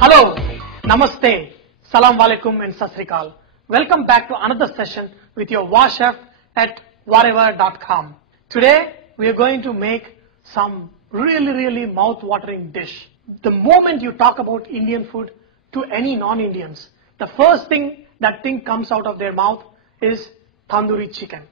Hello, Namaste, Salam Alaikum and Sat Sri Akal. Welcome back to another session with your Wow Chef at whatever.com. Today we are going to make some really mouth-watering dish. The moment you talk about Indian food to any non-Indians, the first thing that comes out of their mouth is tandoori chicken.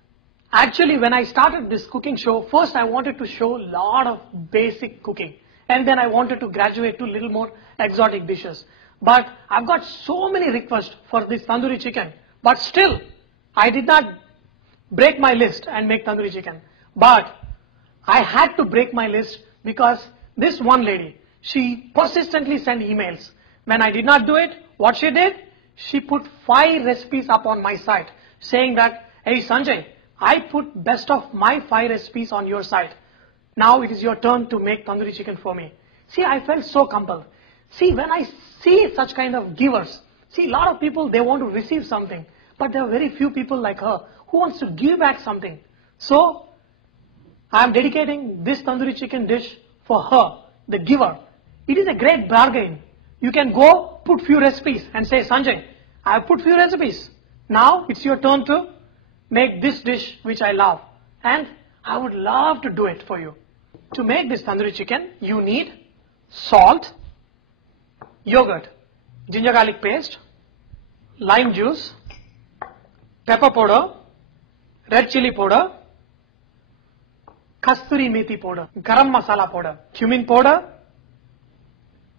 Actually, when I started this cooking show, first I wanted to show a lot of basic cooking, and then I wanted to graduate to a little more exotic dishes. But I've got so many requests for this tandoori chicken, but still I did not break my list and make tandoori chicken. But I had to break my list because this one lady, she persistently sent emails. When I did not do it, what she did? She put 5 recipes up on my site saying that, hey Sanjay, I put best of my 5 recipes on your site. Now it is your turn to make tandoori chicken for me. See, I felt so compelled. See, when I see such kind of givers, see, a lot of people, they want to receive something, but there are very few people like her who wants to give back something. So, I am dedicating this tandoori chicken dish for her, the giver. It is a great bargain. You can go put few recipes and say, Sanjay, I have put few recipes. Now it's your turn to make this dish which I love. And I would love to do it for you. To make this tandoori chicken, you need salt, yogurt, ginger garlic paste, lime juice, pepper powder, red chili powder, kasturi methi powder, garam masala powder, cumin powder,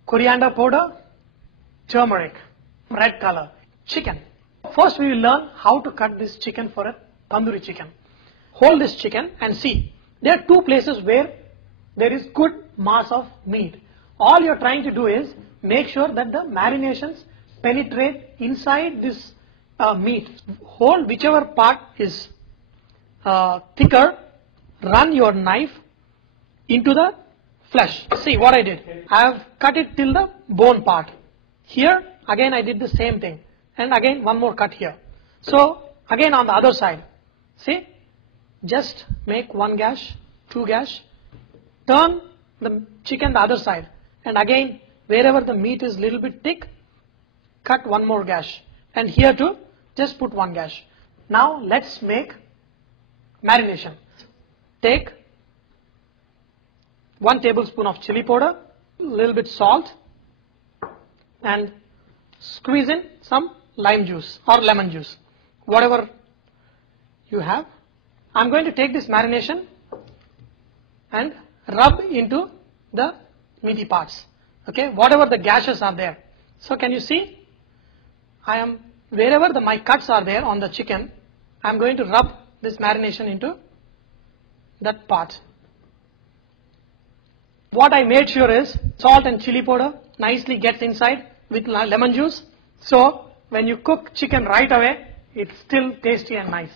coriander powder, turmeric, red color, chicken. First we will learn how to cut this chicken for a tandoori chicken. Hold this chicken and see, there are 2 places where there is good mass of meat. All you are trying to do is make sure that the marinations penetrate inside this meat. Hold whichever part is thicker, run your knife into the flesh. See what I did. I have cut it till the bone part. Here again I did the same thing, and again one more cut here. So again on the other side, see, just make 1 gash, 2 gash, turn the chicken the other side, and again wherever the meat is little bit thick, cut 1 more gash, and here too just put 1 gash. Now let's make marination. Take 1 tablespoon of chili powder, little bit salt, and squeeze in some lime juice or lemon juice, whatever you have. I'm going to take this marination and rub into the meaty parts, okay, whatever the gashes are there. So can you see, I am, wherever my cuts are there on the chicken, I'm going to rub this marination into that part. What I made sure is salt and chili powder nicely gets inside with lemon juice, so when you cook chicken right away, it's still tasty and nice.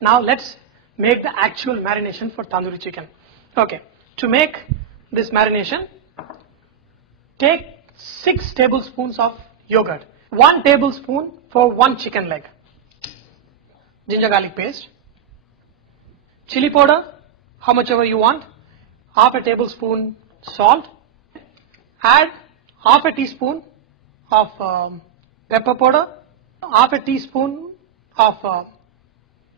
Now let's make the actual marination for tandoori chicken. Okay, to make this marination, take 6 tablespoons of yogurt, 1 tablespoon for 1 chicken leg, ginger garlic paste, chili powder, how much ever you want, half a tablespoon salt, add half a teaspoon of pepper powder, half a teaspoon of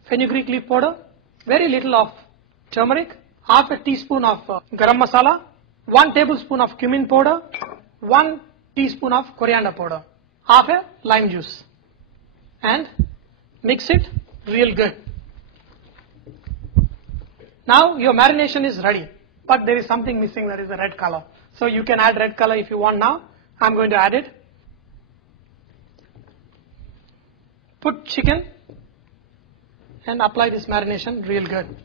fenugreek leaf powder, very little of turmeric, half a teaspoon of garam masala, 1 tablespoon of cumin powder, 1 teaspoon of coriander powder, half a lime juice, and mix it real good. Now your marination is ready, but there is something missing, that is the red color. So you can add red color if you want now. I'm going to add it. Put chicken and apply this marination real good.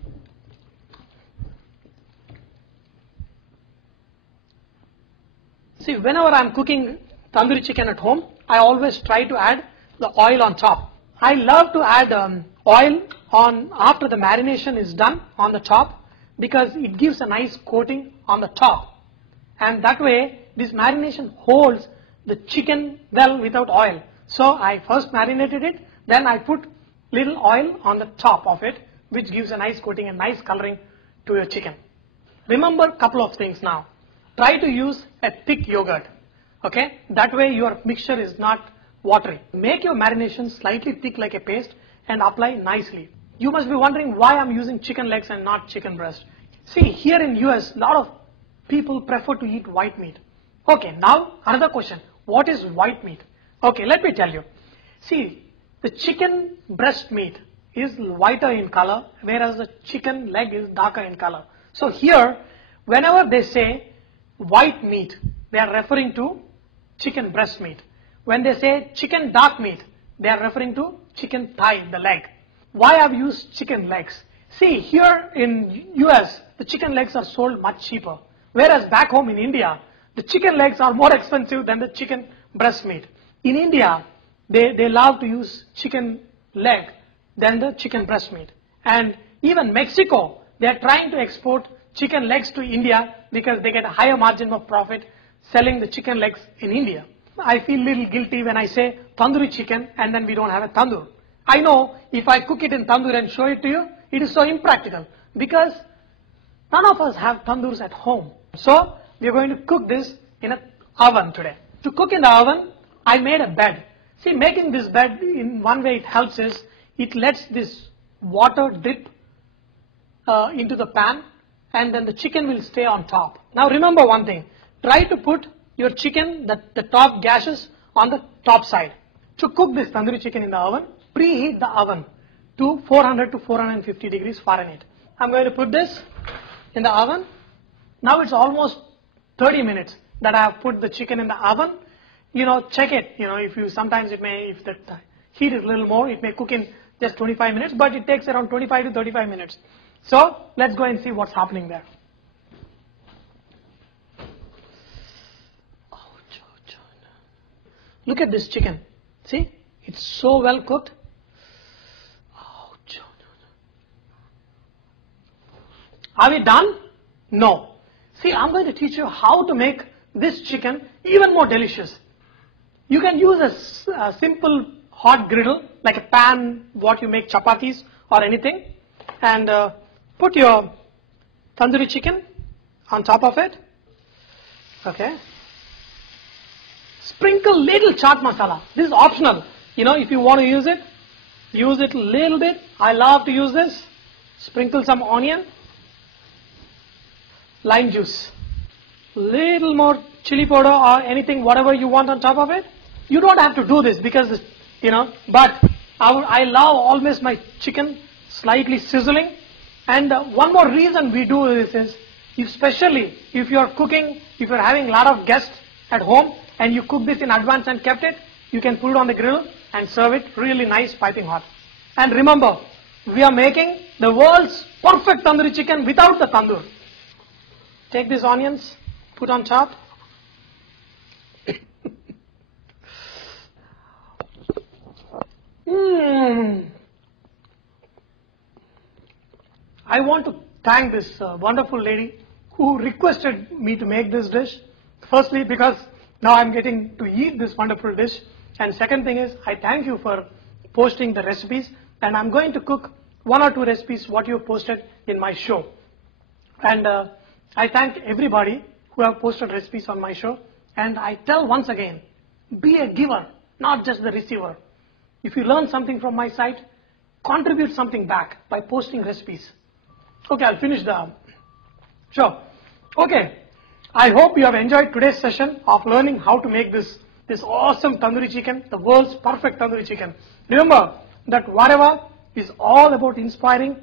See, whenever I'm cooking tandoori chicken at home, I always try to add the oil on top. I love to add oil on after the marination is done on the top, because it gives a nice coating on the top, and that way this marination holds the chicken well without oil. So I first marinated it, then I put little oil on the top of it, which gives a nice coating and nice coloring to your chicken. Remember a couple of things now. Try to use a thick yogurt. Okay? That way your mixture is not watery. Make your marination slightly thick like a paste and apply nicely. You must be wondering why I'm using chicken legs and not chicken breast. See, here in US, a lot of people prefer to eat white meat. Okay, now another question. What is white meat? Okay, let me tell you. See, the chicken breast meat is whiter in color, whereas the chicken leg is darker in color. So here, whenever they say white meat, they are referring to chicken breast meat. When they say chicken dark meat, they are referring to chicken thigh, the leg. Why have used chicken legs? See, here in US, the chicken legs are sold much cheaper. Whereas back home in India, the chicken legs are more expensive than the chicken breast meat. In India, they love to use chicken leg than the chicken breast meat. And even Mexico, they are trying to export chicken legs to India because they get a higher margin of profit selling the chicken legs in India. I feel a little guilty when I say tandoori chicken and then we don't have a tandoor. I know if I cook it in tandoor and show it to you, it is so impractical because none of us have tandoors at home. So we are going to cook this in an oven today. To cook in the oven, I made a bed. See, making this bed in one way it helps is it lets this water drip into the pan and then the chicken will stay on top. Now remember one thing, try to put your chicken, the top gashes on the top side. To cook this tandoori chicken in the oven, preheat the oven to 400 to 450 degrees Fahrenheit. I'm going to put this in the oven. Now it's almost 30 minutes that I have put the chicken in the oven. You know, check it. You know, if the heat is a little more, it may cook in just 25 minutes, but it takes around 25 to 35 minutes. So let's go and see what's happening there. Look at this chicken. See, it's so well cooked. Are we done? No. See, I'm going to teach you how to make this chicken even more delicious. You can use a simple hot griddle, like a pan, what you make chapatis or anything, and put your tandoori chicken on top of it. Okay. Sprinkle little chaat masala. This is optional. You know, if you want to use it a little bit. I love to use this. Sprinkle some onion, lime juice, little more chili powder or anything, whatever you want on top of it. You don't have to do this because, you know, but I love always my chicken slightly sizzling. And one more reason we do this is, especially if you are cooking, if you are having a lot of guests at home and you cook this in advance and kept it, you can put it on the grill and serve it really nice, piping hot. And remember, we are making the world's perfect tandoori chicken without the tandoor. Take these onions, put on top. I want to thank this wonderful lady who requested me to make this dish. Firstly, because now I'm getting to eat this wonderful dish. And second thing is, I thank you for posting the recipes. And I'm going to cook 1 or 2 recipes what you posted in my show. And I thank everybody who have posted recipes on my show. And I tell once again, be a giver, not just the receiver. If you learn something from my site, contribute something back by posting recipes. Okay, I'll finish the show. Okay, I hope you have enjoyed today's session of learning how to make this awesome tandoori chicken, the world's perfect tandoori chicken. Remember that Vareva is all about inspiring.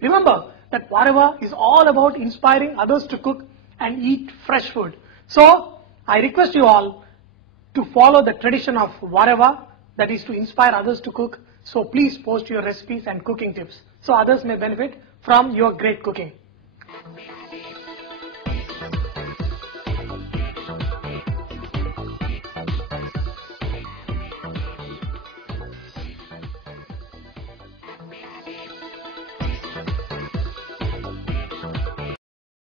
Remember that Vareva is all about inspiring others to cook and eat fresh food. So I request you all to follow the tradition of Vareva, that is to inspire others to cook. So please post your recipes and cooking tips so others may benefit from your great cooking.